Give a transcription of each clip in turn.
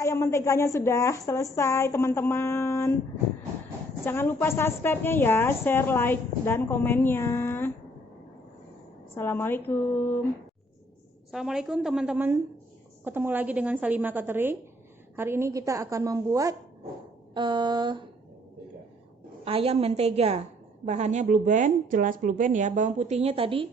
Ayam menteganya sudah selesai teman-teman. Jangan lupa subscribe-nya ya, share, like, dan komennya. Assalamualaikum. Assalamualaikum teman-teman. Ketemu lagi dengan Salima Catering. Hari ini kita akan membuat ayam mentega. Bahannya blue band, jelas blue band ya. Bawang putihnya tadi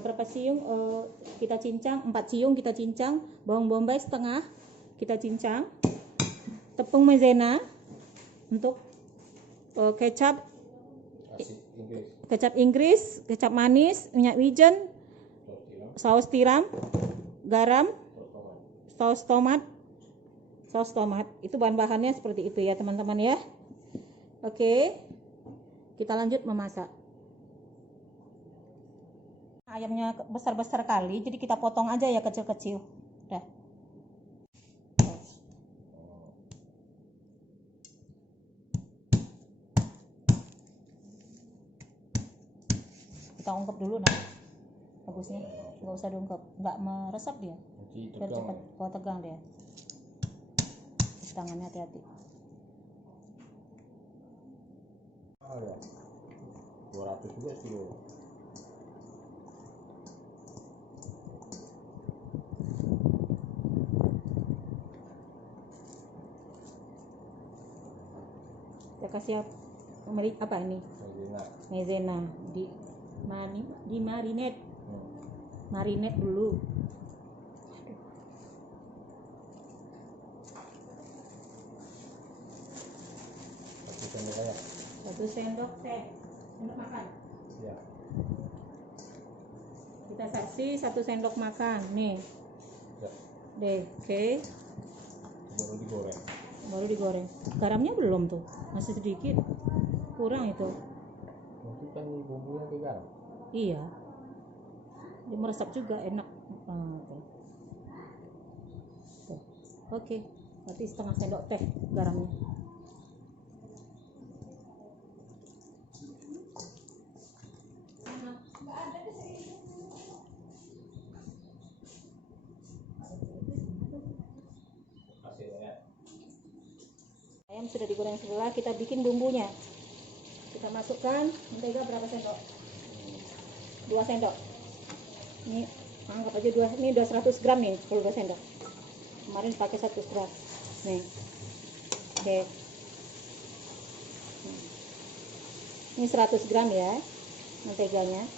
berapa siung kita cincang, 4 siung kita cincang. Bawang bombay setengah kita cincang, tepung maizena untuk kecap Inggris, kecap manis, minyak wijen, saus tiram, garam, saus tomat. Itu bahan-bahannya seperti itu ya teman-teman ya. Oke, kita lanjut memasak. Ayamnya besar-besar kali, jadi kita potong aja ya kecil-kecil. Udah. Kita ungkep dulu nah, bagusnya nggak usah diungkep, nggak meresap dia, biar cepat. Kalau tegang dia, tangannya hati-hati. Ya 200 juga kilo. Kita kasih apa ini? Maizena di marinate dulu. Satu sendok teh, sendok makan ya. Kita kasih 1 sendok makan nih ya. Deh, oke. Baru digoreng. Garamnya belum tuh, masih sedikit, kurang itu. Nanti kan bumbunya ke garam. Iya, dia meresap juga enak. Oke, berarti setengah sendok teh garamnya. Ayam sudah digoreng sebelah, kita bikin bumbunya. Kita masukkan mentega berapa sendok? 2 sendok. Ini anggap aja 2, ini udah 100 gram nih, 10 sendok. Kemarin pakai 100 gram. Nih. Oke. Ini 100 gram ya menteganya.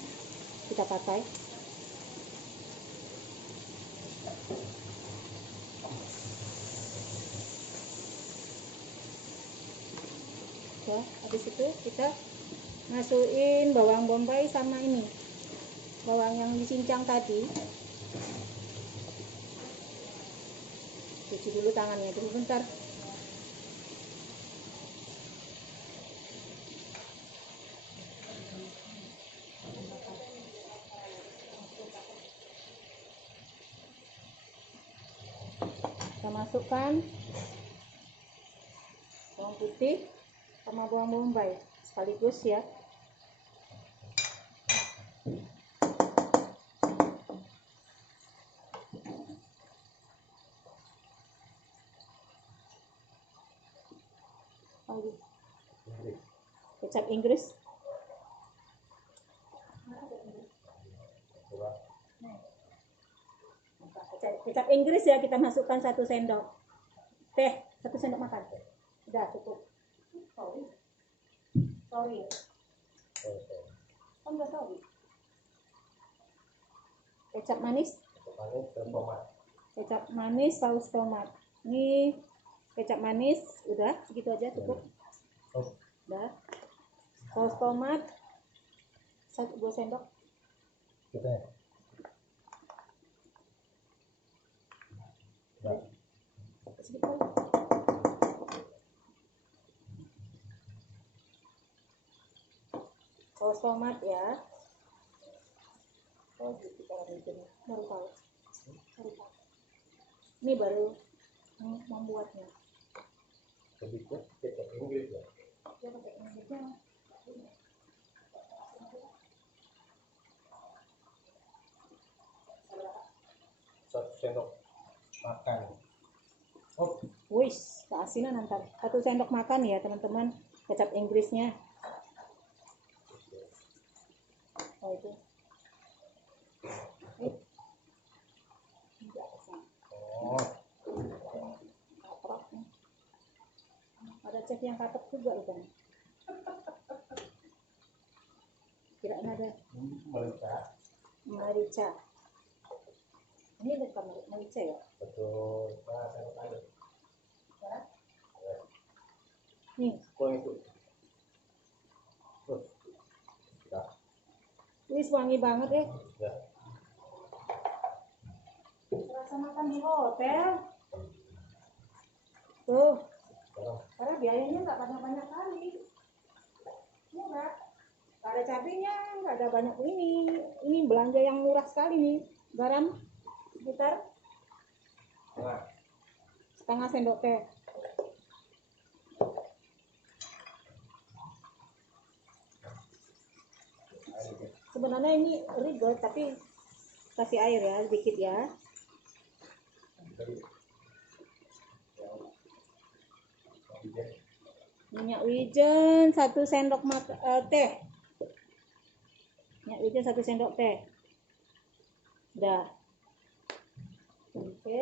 Kita pakai. Ya, habis itu kita masukin bawang bombay sama ini. Bawang yang dicincang tadi. Cuci dulu tangannya dulu bentar. Kita masukkan bawang putih sama bawang bombay sekaligus ya. Kecap Inggris. Kecap Inggris ya, kita masukkan 1 sendok teh, 1 sendok makan. Udah cukup. Sorry. Oh, enggak sorry. Kecap manis. Kecap manis, saus tomat. Ini kecap manis, udah segitu aja cukup. Udah. Saus tomat 2 sendok. Sedikit. Saus tomat ya. Oh gitu cara bikinnya. Baru tahu. Ini baru membuatnya. Sedikit kecap Inggris ya. Ya pakai Inggrisnya. 1 sendok makan. Hop. Wis, keasinan ntar. 1 sendok makan ya teman-teman kecap Inggrisnya. Oh itu. Oh. Kaprok nih. Ada chef yang kaprok juga kan. Kirain ada merica. Ini bukan merica ya? Betul. Nah, saya tanya. Nih, Kurang itu. Ya. wis wangi banget ya. Ya. Rasa makan di hotel. Tuh, karena biayanya nggak banyak-banyak kali. Murah. Nggak ada cabenya, nggak ada banyak ini. Ini belanja yang murah sekali nih. Garam sekitar setengah sendok teh. Sebenarnya ini ribet tapi kasih air ya sedikit ya. Minyak wijen 1 sendok teh. Minyak wijen 1 sendok teh. Udah. Oke.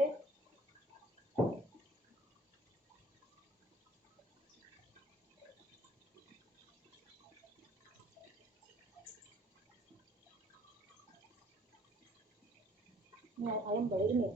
Ini ayam boleh ini.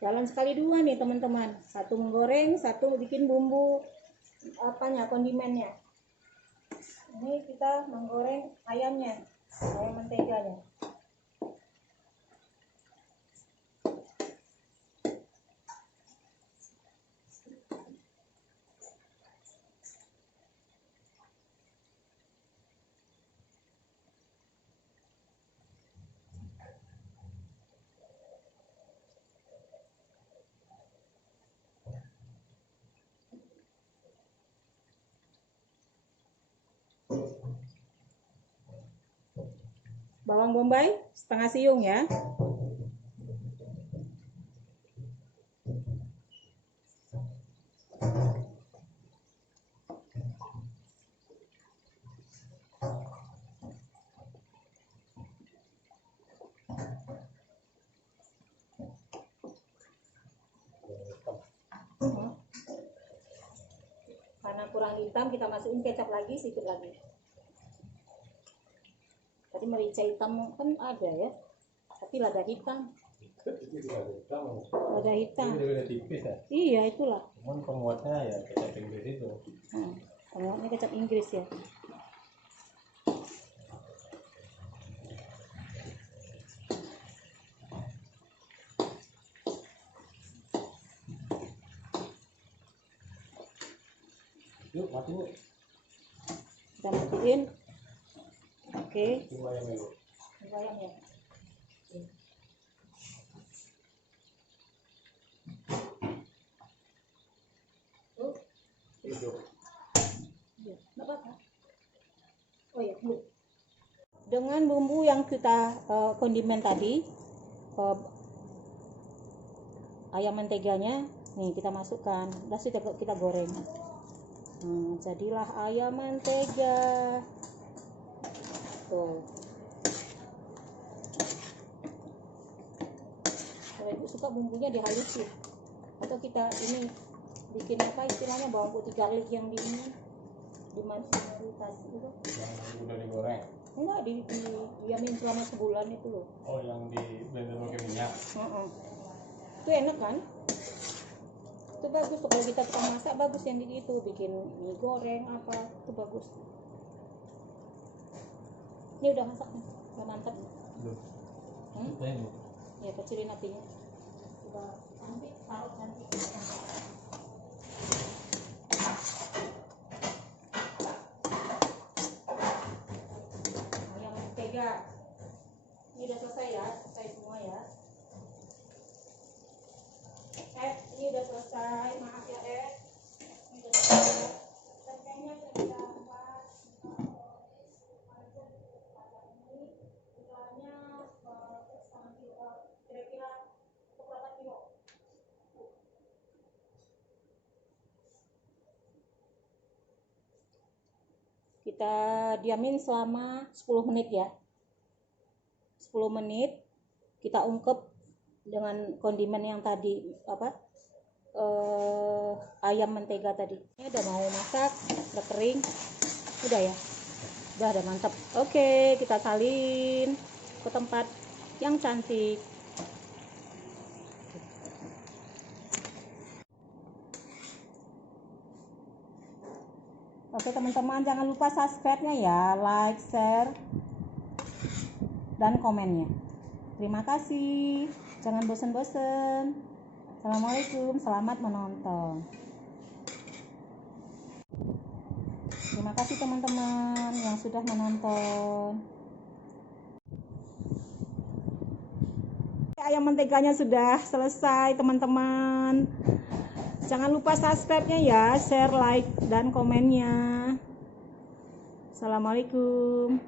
Jalan sekali dua nih teman-teman. 1 menggoreng, 1 bikin bumbu apanya, kondimennya. Ini kita menggoreng ayamnya, ayam menteganya. Bawang bombay setengah siung ya. Karena kurang hitam kita masukin kecap lagi sedikit lagi. Tadi merica hitam kan ada ya, tapi lada hitam. Lada hitam. Ini udah tipis ya. Iya itulah. Cuman penguatnya ya kecap Inggris itu. Penguatnya kecap Inggris ya. Yuk mati yuk. Kita matiin. Oke. Tunggu ayam dulu. Tunggu ayam ya. Hidup. Ya, nggak apa-apa. Oh ya, Bu. Dengan bumbu yang kita kondimen tadi, ayam menteganya, nih kita masukkan. Udah kita goreng. Jadilah ayam mentega. Tuh. Kalau ibu suka bumbunya dihalusin, atau kita ini bikin apa istilahnya bawang putih garlic yang dimarinasi itu. Yang udah digoreng. Enggak, diamin selama sebulan itu loh. Oh, yang di blender pakai minyak. Itu enak kan? Itu bagus tuh, kalau kita tukang masak bagus yang gitu, bikin mie goreng apa itu bagus. Ini udah masak nih, udah mantap. Ayo. Ya kecilin apinya. Coba nanti taruh nanti. Ayam mentega. Ini udah selesai ya, selesai semua ya. Ini udah selesai, maaf ya ini udah selesai. Tempenya sudah kita angkat. Ini ukurannya setengah kilo, kira-kira berapa kilo? Kita diamin selama 10 menit ya. 10 menit kita ungkep dengan kondimen yang tadi ayam mentega tadi. Ini udah mau masak, udah kering, udah ya, udah mantap. Oke, kita salin ke tempat yang cantik. Oke teman-teman, jangan lupa subscribe-nya ya, like, share, dan komennya. Terima kasih, jangan bosan-bosan. Assalamualaikum, selamat menonton. Terima kasih teman-teman yang sudah menonton. Ayam menteganya sudah selesai teman-teman. Jangan lupa subscribe-nya ya, share, like, dan komennya. Assalamualaikum.